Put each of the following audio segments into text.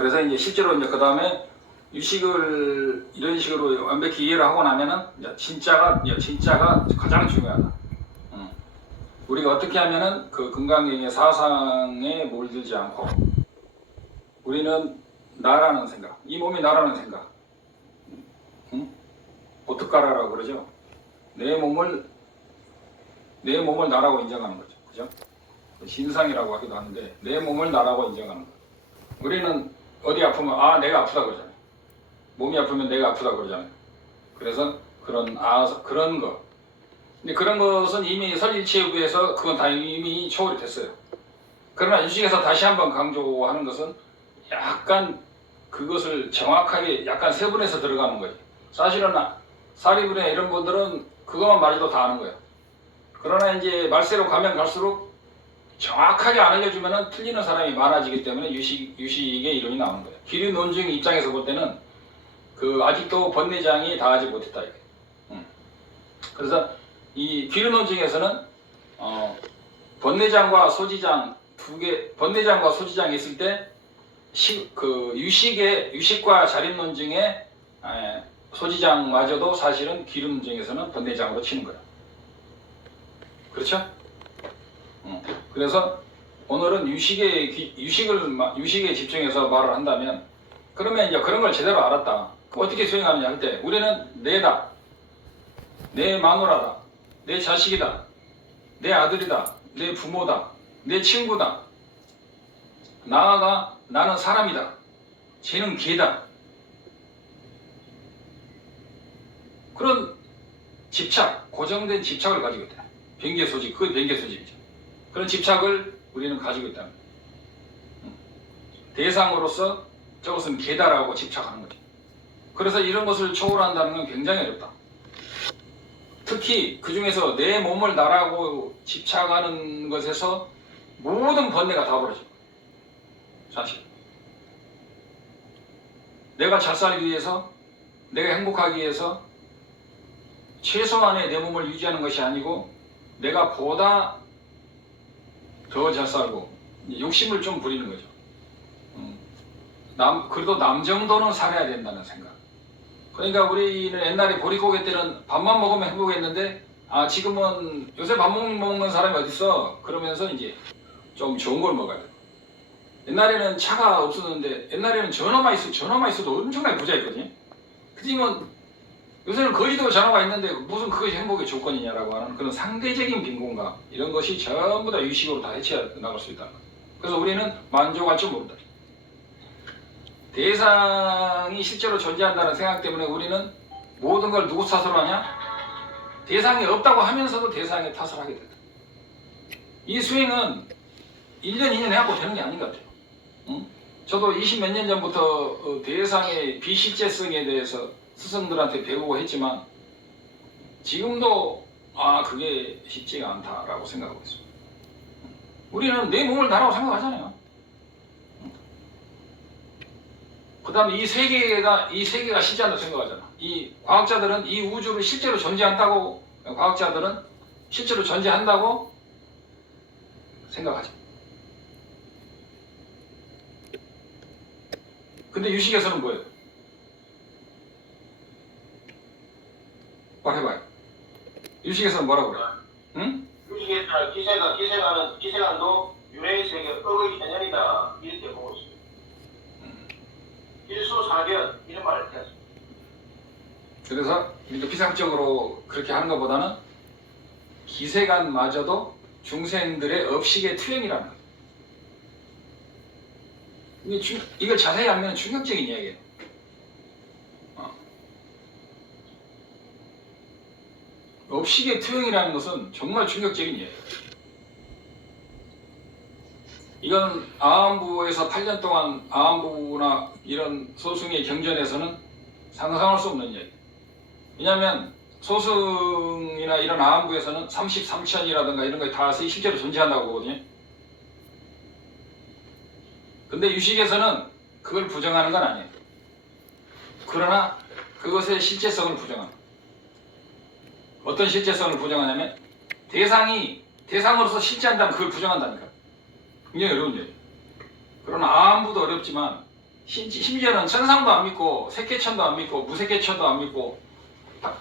그래서 이제 실제로 이제 그 다음에 유식을 이런 식으로 완벽히 이해를 하고 나면은 이제 진짜가 가장 중요하다. 우리가 어떻게 하면은 그 금강경의 사상에 몰들지 않고 우리는 나라는 생각, 이 몸이 나라는 생각, 보트가라라고 그러죠. 내 몸을 나라고 인정하는 거죠. 그죠? 신상이라고 하기도 하는데 내 몸을 나라고 인정하는 거. 우리는 어디 아프면 내가 아프다 그러잖아요. 몸이 아프면 내가 아프다 그러잖아요. 그래서 그런 거. 근데 그런 것은 이미 설일체육에서 그건 다 이미 초월이 됐어요. 그러나 유식에서 다시 한번 강조하는 것은 약간 그것을 정확하게 약간 세분해서 들어가는 거예요. 사실은 사리분야 이런 분들은 그것만 말해도 다 아는 거예요. 그러나 이제 말세로 가면 갈수록 정확하게 안 알려주면 틀리는 사람이 많아지기 때문에 유식의 이론이 나오는 거예요. 기류 논증 입장에서 볼 때는 아직도 번뇌장이 다 하지 못했다 이게. 그래서 이 기류 논증에서는 번뇌장과 소지장 번뇌장과 소지장이 있을 때 유식과 자립 논증의 소지장마저도 사실은 기류 논증에서는 번뇌장으로 치는 거예요. 그렇죠? 그래서 오늘은 유식에 집중해서 말을 한다면 그러면 이제 그런 걸 제대로 알았다. 어떻게 수행하느냐 할 때 우리는 내다, 내 마누라다, 내 자식이다, 내 아들이다, 내 부모다, 내 친구다. 나아가 나는 사람이다. 쟤는 개다. 그런 집착, 고정된 집착을 가지고 있다. 변개소집, 그건 변개소집이죠. 그런 집착을 우리는 가지고 있다. 대상으로서 저것은 개다라고 집착하는 거죠. 그래서 이런 것을 초월한다는 건 굉장히 어렵다. 특히 그 중에서 내 몸을 나라고 집착하는 것에서 모든 번뇌가 다 벌어져. 사실. 내가 잘 살기 위해서, 내가 행복하기 위해서 최소한의 내 몸을 유지하는 것이 아니고 내가 보다 더 잘 살고 욕심을 좀 부리는 거죠. 그래도 남 정도는 살아야 된다는 생각. 그러니까 우리는 옛날에 보릿고개 때는 밥만 먹으면 행복했는데 지금은 요새 밥 먹는 사람이 어딨어? 그러면서 이제 좀 좋은 걸 먹어야 돼. 옛날에는 차가 없었는데 옛날에는 전화만 있어도 엄청나게 부자였거든요. 그지만 요새는 거지도 전화가 있는데 무슨 그것이 행복의 조건이냐라고 하는 그런 상대적인 빈곤감 이런 것이 전부 다 유식으로 다 해체 나갈 수 있다. 그래서 우리는 만족할 줄 모른다. 대상이 실제로 존재한다는 생각 때문에 우리는 모든 걸 누구 탓으로 하냐? 대상이 없다고 하면서도 대상의 탓을 하게 된다. 이 수행은 1년, 2년 해갖고 되는 게 아닌 것 같아요. 저도 20몇 년 전부터 대상의 비실제성에 대해서 스승들한테 배우고 했지만 지금도 그게 쉽지가 않다라고 생각하고 있습니다. 우리는 내 몸을 나라고 생각하잖아요. 그 다음에 이 세계가 실제한다고 생각하잖아. 이 과학자들은 이 우주를 실제로 존재한다고 생각하죠. 근데 유식에서는 뭐예요? 해봐요. 유식에서는 뭐라고 그래? 응? 유식에서는 기세간도 윤회의 세계 억의 현현이다 이렇게 보고 있습니다. 일수사견 이런 말을 했습니다. 그래서 이렇게 피상적으로 그렇게 하는 것보다는 기세간마저도 중생들의 업식의 투영이라는 거예요. 이걸 자세히 알면 충격적인 이야기예요. 업식의 투영이라는 것은 정말 충격적인 이야기예요. 이건 아함부에서 8년 동안 아함부나 이런 소승의 경전에서는 상상할 수 없는 이야기예요. 왜냐하면 소승이나 이런 아함부에서는 33천이라든가 이런 게 다 실제로 존재한다고 보거든요. 근데 유식에서는 그걸 부정하는 건 아니에요. 그러나 그것의 실제성을 부정합니다. 어떤 실제성을 부정하냐면 대상으로서 실제한다면 그걸 부정한다니까. 굉장히 어려운 얘기예요. 그러나 아함부도 어렵지만 심지어는 천상도 안 믿고 색계천도 안 믿고 무색계천도 안 믿고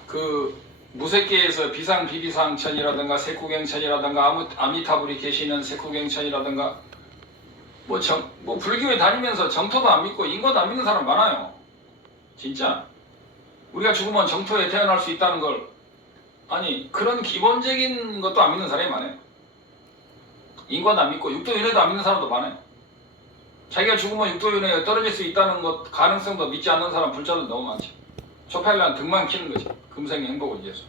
그 무색계에서 비상 비비상천이라든가 색구경천이라든가 아미타불이 계시는 색구경천이라든가 뭐 불교에 다니면서 정토도 안 믿고 인거도 안 믿는 사람 많아요. 진짜 우리가 죽으면 정토에 태어날 수 있다는 걸 아니 그런 기본적인 것도 안 믿는 사람이 많아요. 인과도 안 믿고 육도윤회도 안 믿는 사람도 많아요. 자기가 죽으면 육도윤회에 떨어질 수 있다는 것 가능성도 믿지 않는 사람 불자들 너무 많죠. 초팔란 등만 키는 거지. 금생의 행복을 위해서.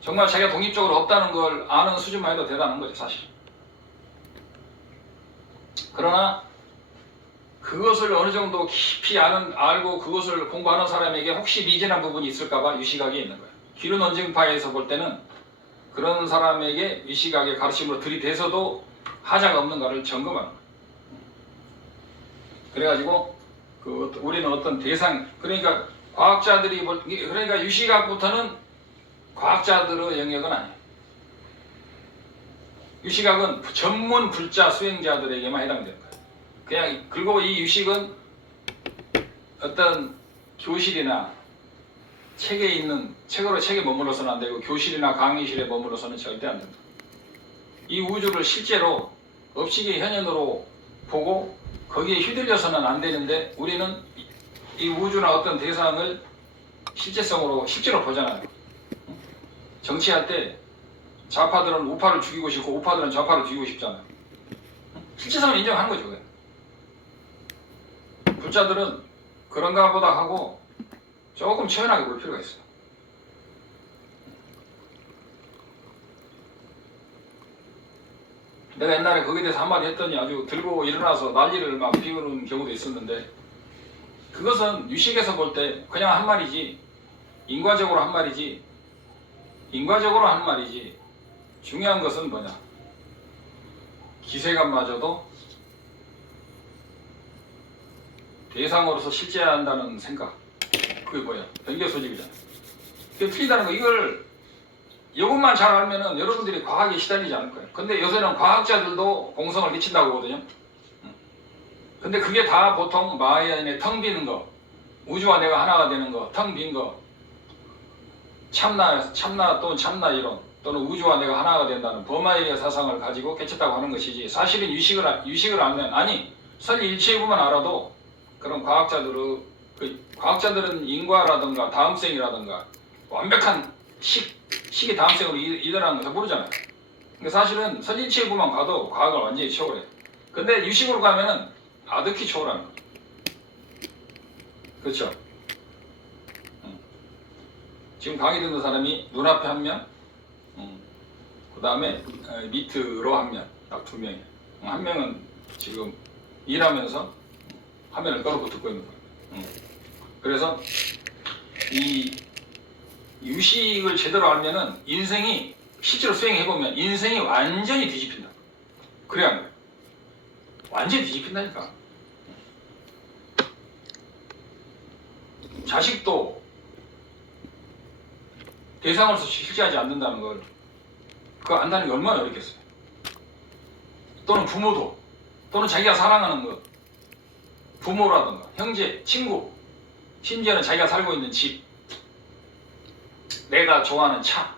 정말 자기가 독립적으로 없다는 걸 아는 수준만 해도 대단한 거죠, 사실. 그러나 그것을 어느 정도 깊이 알고 그것을 공부하는 사람에게 혹시 미진한 부분이 있을까봐 유시각이 있는 거예요. 기륜 원증파에서 볼 때는 그런 사람에게 유시각의 가르침으로 들이대서도 하자가 없는가를 점검하는 거예요. 그래가지고 우리는 어떤 대상, 그러니까 과학자들이 그러니까 유시각부터는 과학자들의 영역은 아니에요. 유시각은 전문 불자 수행자들에게만 해당되는 거예요. 그냥 그리고 이 유식은 어떤 교실이나 책에 머물러서는 안 되고 교실이나 강의실에 머물러서는 절대 안 된다. 이 우주를 실제로 업식의 현현으로 보고 거기에 휘둘려서는 안 되는데 우리는 이 우주나 어떤 대상을 실제로 보잖아요. 정치할 때 좌파들은 우파를 죽이고 싶고 우파들은 좌파를 죽이고 싶잖아요. 실제성을 인정하는 거죠. 그게. 불자들은 그런가 보다 하고 조금 초연하게 볼 필요가 있어요. 내가 옛날에 거기에 대해서 한마디 했더니 아주 들고 일어나서 난리를 막 피우는 경우도 있었는데 그것은 유식에서 볼 때 그냥 한 말이지 인과적으로 한 말이지 중요한 것은 뭐냐 기세간마저도 대상으로서 실제한다는 생각 그게 뭐야 변교소집이잖아. 그게 틀리다는 거 이것만 잘 알면은 여러분들이 과학에 시달리지 않을 거예요. 근데 요새는 과학자들도 공성을 끼친다고 하거든요. 근데 그게 다 보통 마하야인의 텅 비는 거, 우주와 내가 하나가 되는 거, 텅 빈 거, 참나 또는 참나 이론, 또는 우주와 내가 하나가 된다는 버마이의 사상을 가지고 깨쳤다고 하는 것이지 사실은 유식을 알면 아니 설일체부만 알아도 그런 과학자들은 인과라든가 다음생이라든가 완벽한 식이 다음생으로 일어나는 것을 모르잖아요. 근데 사실은 설일체부만 가도 과학을 완전히 초월해. 근데 유식으로 가면은 아득히 초월하는 거죠. 그렇죠? 지금 강의 듣는 사람이 눈앞에 한 명, 그 다음에 밑으로 한 명, 딱 2명이에요. 한 명은 지금 일하면서 화면을 꺼놓고 듣고 있는 거예요. 그래서 이 유식을 제대로 알면은 인생이 실제로 수행해보면 인생이 완전히 뒤집힌다. 그래야 합니다. 완전히 뒤집힌다니까. 자식도 대상으로서 실제하지 않는다는 걸 그거 안다는 게 얼마나 어렵겠어요. 또는 부모도 또는 자기가 사랑하는 것 부모라든가 형제, 친구 심지어는 자기가 살고 있는 집 내가 좋아하는 차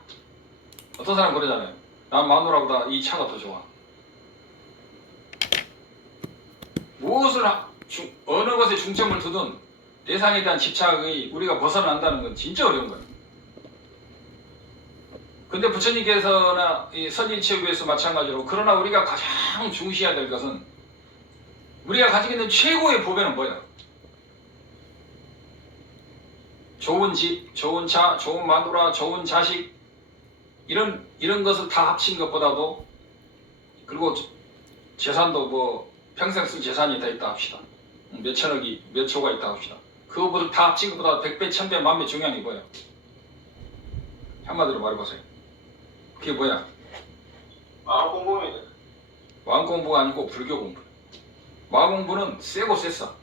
어떤 사람 그러잖아요. 난 마누라보다 이 차가 더 좋아. 어느 것에 중점을 두든 대상에 대한 집착의 우리가 벗어난다는 건 진짜 어려운 거예요. 근데 부처님께서나 이 선일체육에서 마찬가지로 그러나 우리가 가장 중시해야 될 것은 우리가 가지고 있는 최고의 보배는 뭐예요? 좋은 집, 좋은 차, 좋은 마누라, 좋은 자식 이런 것을 다 합친 것보다도 그리고 재산도 뭐 평생 쓸 재산이 다 있다 합시다. 몇 천억이 몇 조가 있다 합시다. 그거보다 다 합친 것보다 100배, 1000배, 만배 중요한 게 뭐예요? 한마디로 말해보세요. 그게 뭐야? 마음 공부입니다. 마음 공부가 아니고 불교 공부. 마음 공부는 세고 셌어.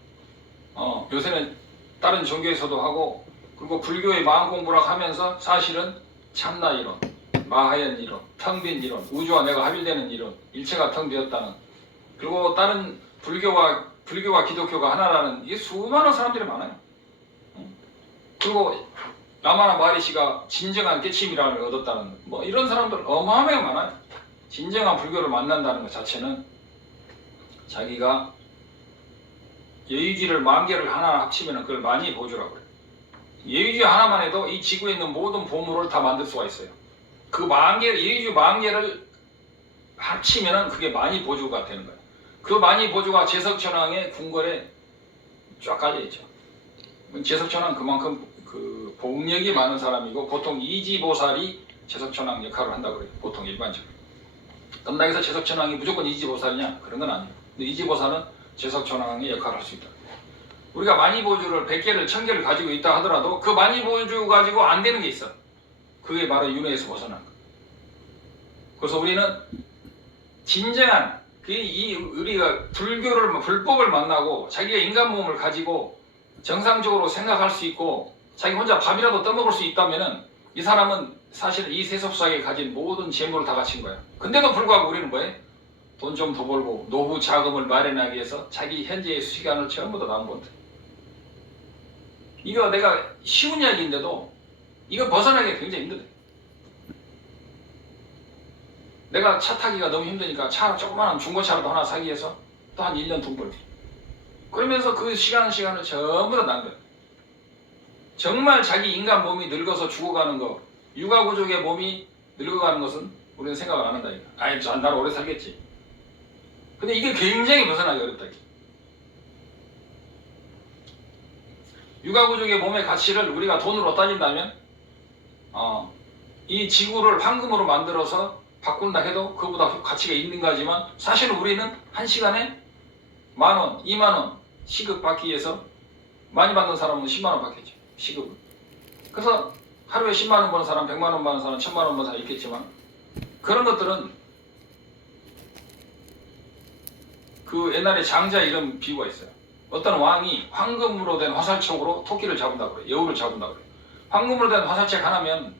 요새는 다른 종교에서도 하고 그리고 불교의 마음 공부라고 하면서 사실은 참나 이론, 마하연 이론, 텅 빈 이론, 우주와 내가 합일되는 이론, 일체가 텅 비었다는 그리고 다른 불교와 기독교가 하나라는 이게 수많은 사람들이 많아요. 그리고 라마나 마하리시가 진정한 깨침이라는 걸 얻었다는 뭐 이런 사람들 어마어마하게 많아요. 진정한 불교를 만난다는 것 자체는 자기가 예의지를 10,000개를 하나 합치면 그걸 많이 보주라고 그래요. 예의지 하나만 해도 이 지구에 있는 모든 보물을 다 만들 수가 있어요. 그 10,000개, 예의지 10,000개를 합치면 그게 많이 보주가 되는 거예요. 그 많이 보주가 제석천왕의 궁궐에 쫙 깔려있죠. 제석천왕 그만큼 그 복력이 많은 사람이고 보통 이지보살이 제석천왕 역할을 한다고 그래요. 보통 일반적으로. 그런다고 해서 제석천왕이 무조건 이지보살이냐? 그런 건 아니에요. 근데 이지보살은 제석천왕의 역할을 할 수 있다. 우리가 만이보주를 100개를 1000개를 가지고 있다 하더라도 그 만이보주 가지고 안 되는 게 있어. 그게 바로 윤회에서 벗어난 거. 그래서 우리는 진정한 우리가 불법을 만나고 자기가 인간 몸을 가지고 정상적으로 생각할 수 있고 자기 혼자 밥이라도 떠먹을 수 있다면은 이 사람은 사실 이 세속사에 가진 모든 재물을 다 갖춘 거야. 근데도 불구하고 우리는 뭐해? 돈 좀 더 벌고 노후 자금을 마련하기 위해서 자기 현재의 시간을 전부 다 낭비한다. 이거 내가 쉬운 이야기인데도 이거 벗어나기가 굉장히 힘들다. 내가 차 타기가 너무 힘드니까 조그마한 중고차라도 하나 사기 위해서 또 한 1년 돈 벌기. 그러면서 그 시간을 전부 다 낭비해. 정말 자기 인간 몸이 늙어서 죽어가는 거, 육아부족의 몸이 늙어가는 것은 우리는 생각을 안 한다. 아이, 난 오래 살겠지. 근데 이게 굉장히 벗어나기 어렵다. 육아부족의 몸의 가치를 우리가 돈으로 따진다면 이 지구를 황금으로 만들어서 바꾼다 해도 그보다 가치가 있는 거지만 사실 우리는 한 시간에 10,000원, 20,000원 시급 받기 위해서 많이 받는 사람은 100,000원 받겠죠. 시급을. 그래서 하루에 100,000원 버는 사람, 100,000원 버는 사람, 1,000,000원 버는 사람 있겠지만 그런 것들은 그 옛날에 장자 이런 비유가 있어요. 어떤 왕이 황금으로 된 화살촉으로 토끼를 잡는다고 그래요. 여우를 잡는다고 그래요. 황금으로 된 화살촉 하나면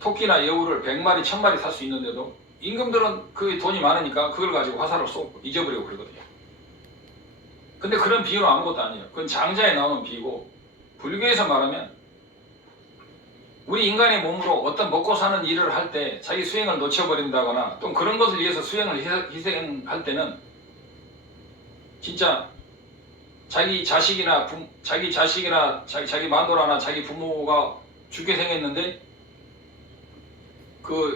토끼나 여우를 100마리, 1000마리 살 수 있는데도 임금들은 그 돈이 많으니까 그걸 가지고 화살을 쏘고 잊어버리고 그러거든요. 근데 그런 비유는 아무것도 아니에요. 그건 장자에 나오는 비유고 불교에서 말하면 우리 인간의 몸으로 어떤 먹고 사는 일을 할 때 자기 수행을 놓쳐버린다거나 또 그런 것을 위해서 수행을 희생할 때는 진짜 자기 자식이나 자기 마누라나 자기 부모가 죽게 생겼는데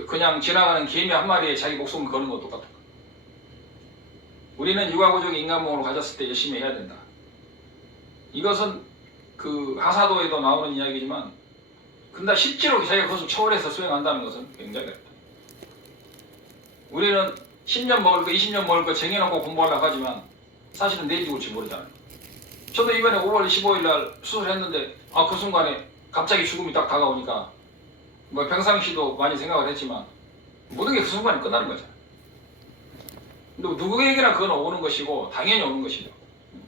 그냥 지나가는 개미 한 마리에 자기 목숨을 거는 것도 똑같아. 우리는 육아부족의 인간 몸으로 가졌을 때 열심히 해야 된다. 이것은 그 하사도에도 나오는 이야기지만 근데 실제로 자기가 그것을 초월해서 수행한다는 것은 굉장히 어렵다. 우리는 10년 먹을 거, 20년 먹을 거 정해놓고 공부하려고 하지만 사실은 내일 죽을지 모르잖아요. 저도 이번에 5월 15일 날 수술했는데 그 순간에 갑자기 죽음이 딱 다가오니까 뭐 평상시도 많이 생각을 했지만 모든 게 그 순간에 끝나는 거잖아요. 근데 누구에게나 그건 오는 것이고 당연히 오는 것이죠.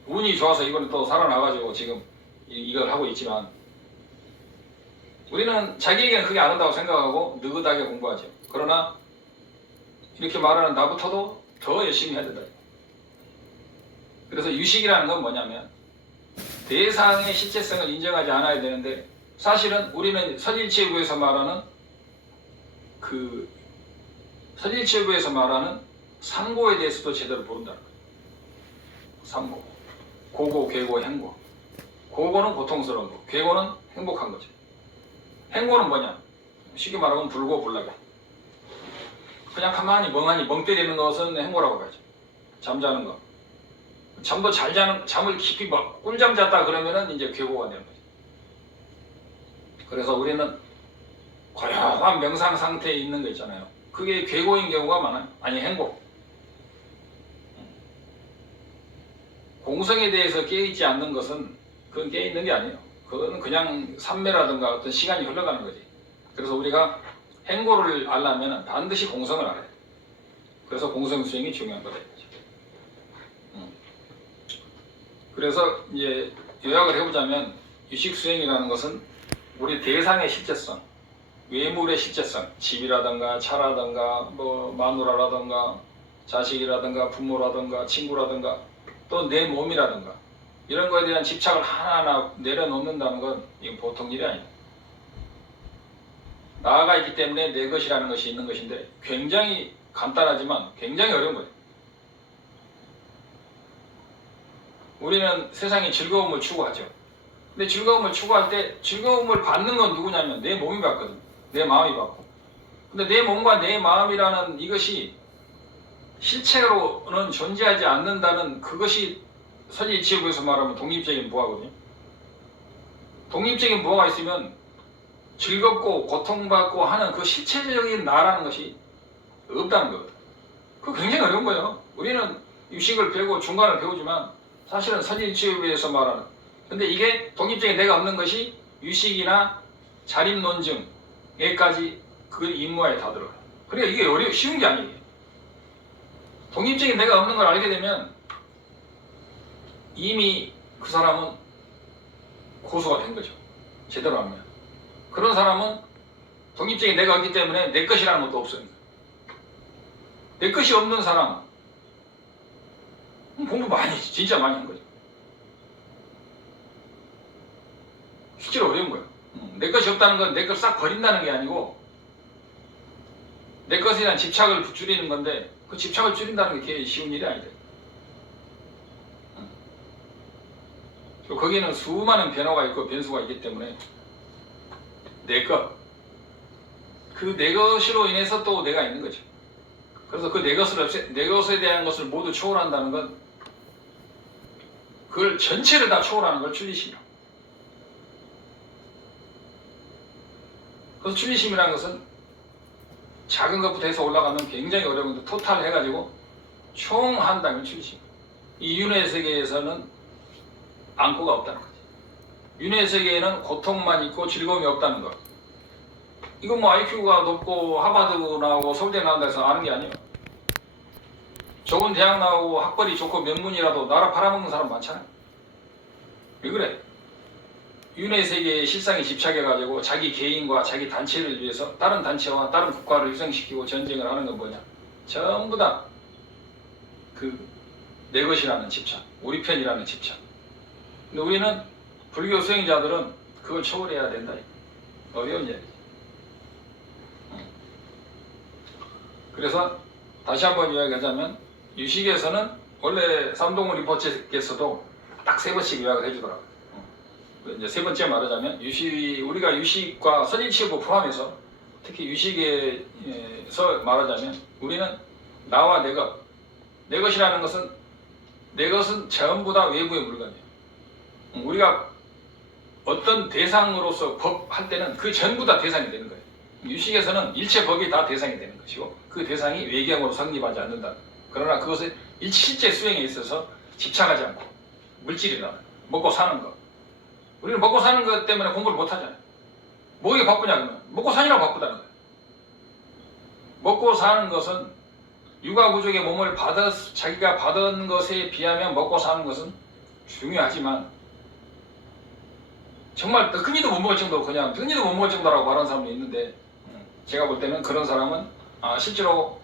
운이 좋아서 이번에 또 살아나가지고 지금 이걸 하고 있지만 우리는 자기에게는 그게 안 온다고 생각하고 느긋하게 공부하죠. 그러나 이렇게 말하는 나부터도 더 열심히 해야 된다. 그래서 유식이라는 건 뭐냐면 대상의 실체성을 인정하지 않아야 되는데 사실은 우리는 선일체부에서 말하는 선일체부에서 말하는 삼고에 대해서도 제대로 모른다는 거예요. 삼고, 고고, 괴고, 행고. 고고는 고통스러운 거, 괴고는 행복한 거죠. 행고는 뭐냐? 쉽게 말하면 불고 불락이. 그냥 가만히 멍하니 멍 때리는 것은 행고라고 봐야죠. 잠자는 거. 잠도 잘 자는, 잠을 깊이 꿀잠 잤다 그러면은 이제 괴고가 되는 거죠. 그래서 우리는 고요한 명상 상태에 있는 거 있잖아요. 그게 괴고인 경우가 많아요. 아니 행고. 공성에 대해서 깨어있지 않는 것은 그건 깨어있는 게 아니에요. 그건 그냥 삼매라든가 어떤 시간이 흘러가는 거지. 그래서 우리가 행고를 알려면 반드시 공성을 알아야 돼. 그래서 공성 수행이 중요한 거다. 그래서 이제 요약을 해보자면 유식 수행이라는 것은 우리 대상의 실제성, 외물의 실제성, 집이라든가 차라든가 뭐 마누라라든가 자식이라든가 부모라든가 친구라든가 또 내 몸이라든가 이런 거에 대한 집착을 하나하나 내려놓는다는 건 이건 보통 일이 아니다. 나가 있기 때문에 내 것이라는 것이 있는 것인데 굉장히 간단하지만 굉장히 어려운 거예요. 우리는 세상에 즐거움을 추구하죠. 근데 즐거움을 추구할 때 즐거움을 받는 건 누구냐면 내 몸이 받거든. 내 마음이 받고. 근데 내 몸과 내 마음이라는 이것이 실체로는 존재하지 않는다는 그것이 서지일치역에서 말하면 독립적인 무아거든요. 독립적인 무아가 있으면 즐겁고 고통받고 하는 그 실체적인 나라는 것이 없다는 거거든. 그거 굉장히 어려운 거예요. 우리는 유식을 배우고 중간을 배우지만 사실은 서지일치역에서 말하는 근데 이게 독립적인 내가 없는 것이 유식이나 자립논증에까지 그 임무에 다 들어가요. 그러니까 이게 쉬운 게 아니에요. 독립적인 내가 없는 걸 알게 되면 이미 그 사람은 고수가 된 거죠. 제대로 하면. 그런 사람은 독립적인 내가 없기 때문에 내 것이라는 것도 없어요. 내 것이 없는 사람 공부 많이 진짜 많이 한 거죠. 실제로 어려운 거예요. 내 것이 없다는 건 내 걸 싹 버린다는 게 아니고 내 것에 대한 집착을 줄이는 건데 그 집착을 줄인다는 게 그렇게 쉬운 일이 아니다. 거기에는 수많은 변화가 있고 변수가 있기 때문에 내 것, 그 내 것으로 인해서 또 내가 있는 거죠. 그래서 그 내 것에 대한 것을 모두 초월한다는 건 그걸 전체를 다 초월하는 걸 출리심이라고. 그래서 출리심이라는 것은 작은 것부터 해서 올라가면 굉장히 어려운데 토탈 해가지고 총 한다면 출리심. 이 윤회 세계에서는 안고가 없다는 거지. 윤회 세계에는 고통만 있고 즐거움이 없다는 거. 이건 뭐 IQ가 높고 하버드 나오고 서울대 나온다 해서 아는 게 아니에요. 좋은 대학 나오고 학벌이 좋고 명문이라도 나라 팔아먹는 사람 많잖아요. 왜 그래? 윤회 세계의 실상에 집착해가지고 자기 개인과 자기 단체를 위해서 다른 단체와 다른 국가를 희생시키고 전쟁을 하는 건 뭐냐? 전부 다 그 내 것이라는 집착, 우리 편이라는 집착. 근데 우리는 불교 수행자들은 그걸 초월해야 된다. 어려운 얘기지. 그래서 다시 한번 이야기하자면 유식에서는 원래 삼동훈 리포츠께서도 딱 3번씩 요약을 해주더라고요. 이제 3번째 말하자면 우리가 유식과 선일치고 포함해서 특히 유식에서 말하자면 우리는 나와 내 것, 내 것이라는 것은 내 것은 전부 다 외부의 물건이에요. 우리가 어떤 대상으로서 법 할 때는 그 전부 다 대상이 되는 거예요. 유식에서는 일체 법이 다 대상이 되는 것이고 그 대상이 외경으로 성립하지 않는다. 그러나 그것을 실제 수행에 있어서 집착하지 않고 물질이나 먹고 사는 것. 우리는 먹고 사는 것 때문에 공부를 못 하잖아요. 뭐에 바쁘냐 그러면 먹고 사느라고 바쁘다는 거예요. 먹고 사는 것은 육아부족의 몸을 자기가 받은 것에 비하면 먹고 사는 것은 중요하지만 정말 뜨끈이도 못 먹을 정도 그냥 뜨끈이도 못 먹을 정도라고 말하는 사람도 있는데 제가 볼 때는 그런 사람은 실제로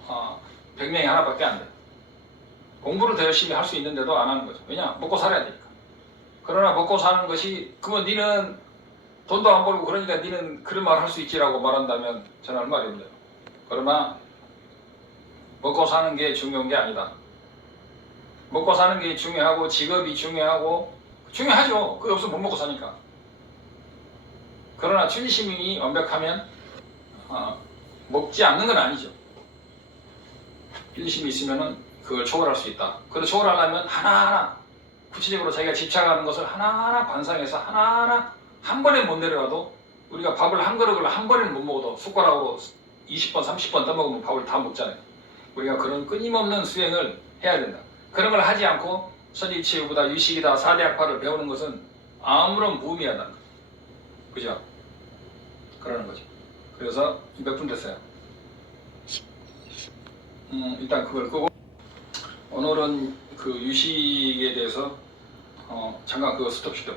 100명에 하나밖에 안 돼요. 공부를 더 열심히 할 수 있는데도 안 하는 거죠. 왜냐? 먹고 살아야 되니까. 그러나 먹고 사는 것이 그건 니는 돈도 안 벌고 그러니까 니는 그런 말 할 수 있지라고 말한다면 저는 할 말이 없네요. 그러나 먹고 사는 게 중요한 게 아니다. 먹고 사는 게 중요하고 직업이 중요하고 중요하죠. 그게 없으면 못 먹고 사니까. 그러나 출리심이 완벽하면 먹지 않는 건 아니죠. 출리심이 있으면 그걸 초월할 수 있다. 그걸 초월하려면 하나하나 구체적으로 자기가 집착하는 것을 하나하나 반상해서 하나하나 한 번에 못 내려가도 우리가 밥을 한 그릇을 한 번에는 못 먹어도 숟가락으로 20번 30번 떠먹으면 밥을 다 먹잖아요. 우리가 그런 끊임없는 수행을 해야 된다. 그런 걸 하지 않고 선지치유보다 유식이다 4대 학파를 배우는 것은 아무런 무의미하다는 거죠. 그죠? 그러는 거죠. 그래서 몇 분 됐어요? 일단 그걸 끄고 오늘은 그 유식에 대해서 잠깐 그거 스톱시켜.